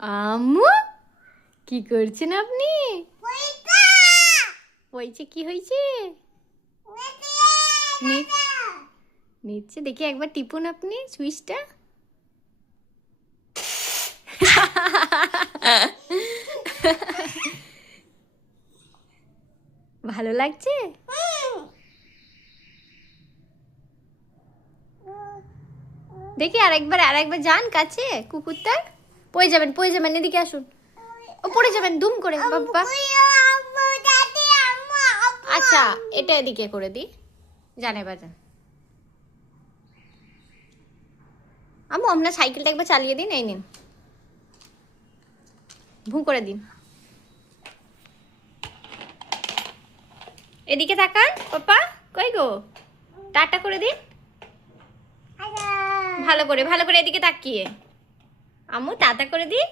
আম্মু কি করছেন আপনি? হয়েছে কি হয়েছে? নিচ্ছে দেখি একবার টিপুন আপনি সুইচটা। ভালো লাগছে? দেখি আরেকবার যান কাছে কুকুরটার। পড়ে যাবেন এদিকে আসুন। ও পড়ে যাবেন দুম করে বাবা। আচ্ছা এটা এদিকে করে দি। জানে বাজান আম্মু আপনার সাইকেলটা একবার চালিয়ে দিন। এই নিন ভু করে দিন। এদিকে তাকান পাপা। কই গো টাটা করে দিন ভালো করে এদিকে তাকিয়ে। আম্মু টাটা করে দিন।